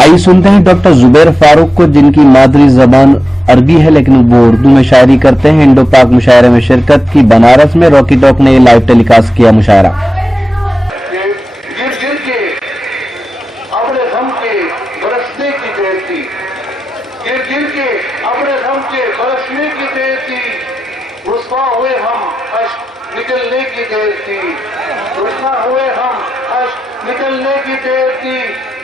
आइए सुनते हैं डॉक्टर जुबैर फारूक को, जिनकी मादरी जबान अरबी है लेकिन वो उर्दू में शायरी करते हैं। इंडो पाक मुशायरे में शिरकत की। बनारस में रॉकी टॉक ने लाइव टेलीकास्ट किया मुशायरा। निकलने की देर थी, रुसवा हुए हम अश्क निकलने की देर थी।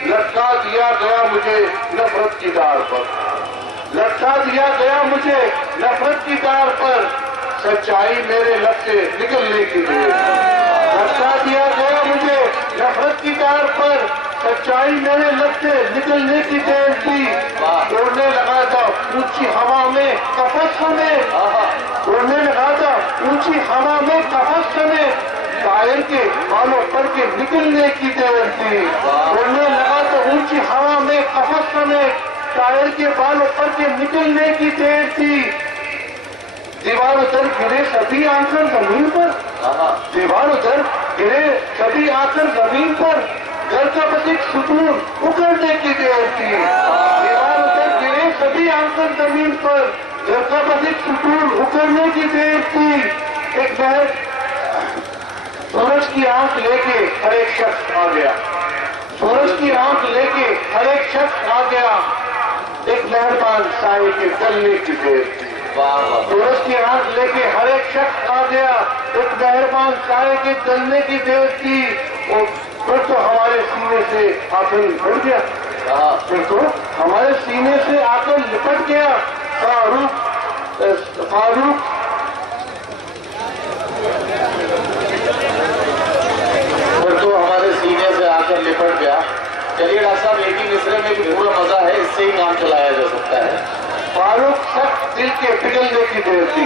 लटका दिया गया मुझे नफरत की डार पर, लटका दिया गया मुझे नफरत की डार पर। सच्चाई मेरे लब से निकलने की देर थी, लटका दिया गया मुझे नफरत की डार पर। सच्चाई मेरे लब से निकलने की देर थी। उड़ने लगा था ऊंची हवा में कफस में, उड़ने लगा था ऊंची हवा में कफस में। शायर के बालों पर के निकलने की देर थी। उड़ने लगा तो ऊंची हवा में कफस में, शायर के बालों पर के निकलने की देर थी। दीवारों दर गिरे सभी आंसर जमीन पर, दीवारों दर गिरे सभी आंसर जमीन पर। घर का बस एक सुकून उखड़ने की देर थी। दीवारों दर गिरे सभी आंसर जमीन पर, घर का बस एक सुकून उखड़ने की देर थी। एक बार सूरज की आंख लेके हर एक शख्स आ गया, सूरज की आंख लेके हर एक शख्स आ गया। एक मेहरबान साए के गलने की देर थी। सूरज की आंख लेके हर एक शख्स आ गया, एक मेहरबान साए के गलने की देर थी। और फिर तो हमारे सीने से आकर लिपट गया, फिर तो हमारे सीने से आकर लिपट गया। फारूक फिर तो हमारे सीने से आकर लिपट गया। चलिए डॉक्टर साहब, एक ही मिसरे में भी पूरा मजा है, इससे ही काम चलाया जा सकता है। फारूक सख्त दिल के पिघलने की देर थी,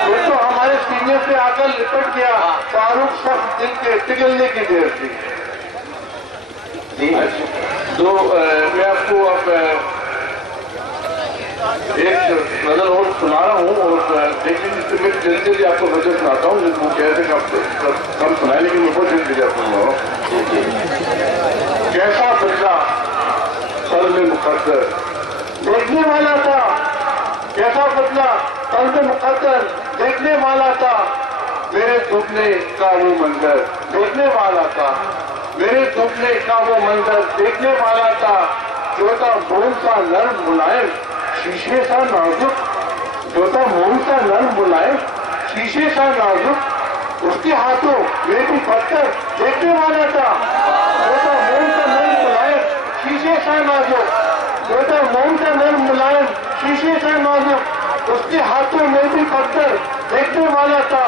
फिर तो हमारे सीने से आकर लिपट गया। फारूक सख्त दिल के पिघलने की देर थी। तो मैं आपको अब एक नजर और सुना रहा हूँ, और लेकिन मैं जल्दी जल्दी आपको वजह सुनाता हूँ। वो कह रहे थे कि आप कम सुनाए, लेकिन मैं बहुत जल्दी जल्दी आपको सुना रहा हूँ। कैसा बदला कल में मुकद्दर देखने वाला था, कैसा बदला कल में मुकद्दर देखने वाला था। मेरे डूबने का वो मंजर देखने वाला था, मेरे डूबने का वो मंजर देखने वाला था। जो था मोम सा नर्म मुलायम शीशे सा नाजुक, जो था मोम सा नर्म मुलायम शीशे सा नाजुक। उसके हाथों में भी पत्थर देखने वाला था। जो था मोम सा नर्म मुलायम शीशे सा नाजुक, जो था मोम सा नर्म मुलायम शीशे सा नाजुक। उसके हाथों में भी पत्थर देखने वाला था।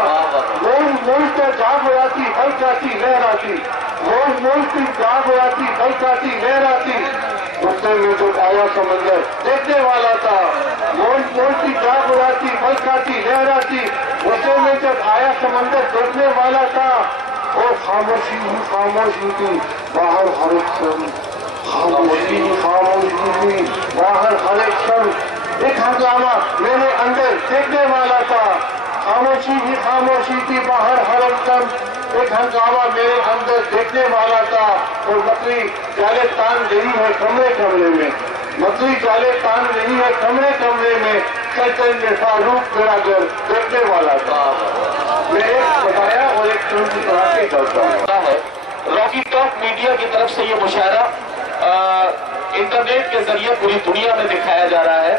मोल मोल कर जाग उड़ाती हल जाती लहराती, मोल मोल की जाग उड़ाती हल जाती लहराती। उससे में जो आया समंदर देखने वाला था। मोल मोल की जाग उड़ाती हल जाती लहराती, उससे में जब आया समंदर देखने वाला था। और खामोशी ही खामोशी थी बाहर हर एक क्षण, खामोशी ही खामोशी थी बाहर हर एक क्षण। एक हंगामा मेरे अंदर देखने वाला था, खामोशी ही खामोशी थी बाहर हर एक क्षण। एक हंगामा मेरे अंदर देखने वाला था। और मकड़ी जाले तान रही है कमरे कमरे में, मकड़ी जाले तान रही है कमरे कमरे में। चल में फारूक मेरा घर देखने वाला था। मैं एक बताया और एक फिल्म की तरह से करता है। रॉकी टॉक मीडिया की तरफ से ये मुशायरा इंटरनेट के जरिए पूरी दुनिया में दिखाया जा रहा है,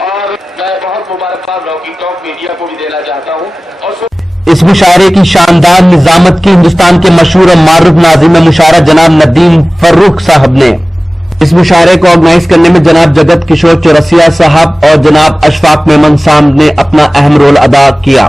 और मैं बहुत मुबारकबाद रॉकी टॉक मीडिया को भी देना चाहता हूँ। और इस मुशायरे की शानदार निजामत की हिंदुस्तान के मशहूर और मारूफ नाज़िम मुशायरा जनाब नदीम फर्रुख साहब ने। इस मुशायरे को ऑर्गेनाइज करने में जनाब जगत किशोर चौरसिया साहब और जनाब अशफाक मेमन साहब ने अपना अहम रोल अदा किया।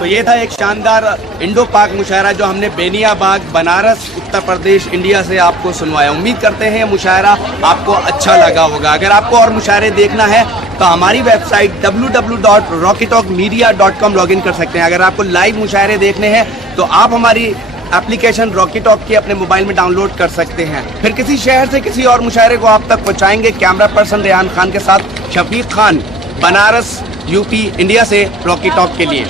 तो ये था एक शानदार इंडो पाक मुशायरा जो हमने बेनियाबाग बनारस उत्तर प्रदेश इंडिया से आपको सुनवाया। उम्मीद करते हैं ये मुशायरा आपको अच्छा लगा होगा। अगर आपको और मुशायरे देखना है तो हमारी वेबसाइट www.rockytalkmedia.com लॉगिन कर सकते हैं। अगर आपको लाइव मुशायरे देखने हैं तो आप हमारी एप्लीकेशन रॉकी टॉक की अपने मोबाइल में डाउनलोड कर सकते हैं। फिर किसी शहर से किसी और मुशायरे को आप तक पहुंचाएंगे। कैमरा पर्सन रेहान खान के साथ शफीक खान, बनारस यूपी इंडिया से रॉकी टॉक के लिए।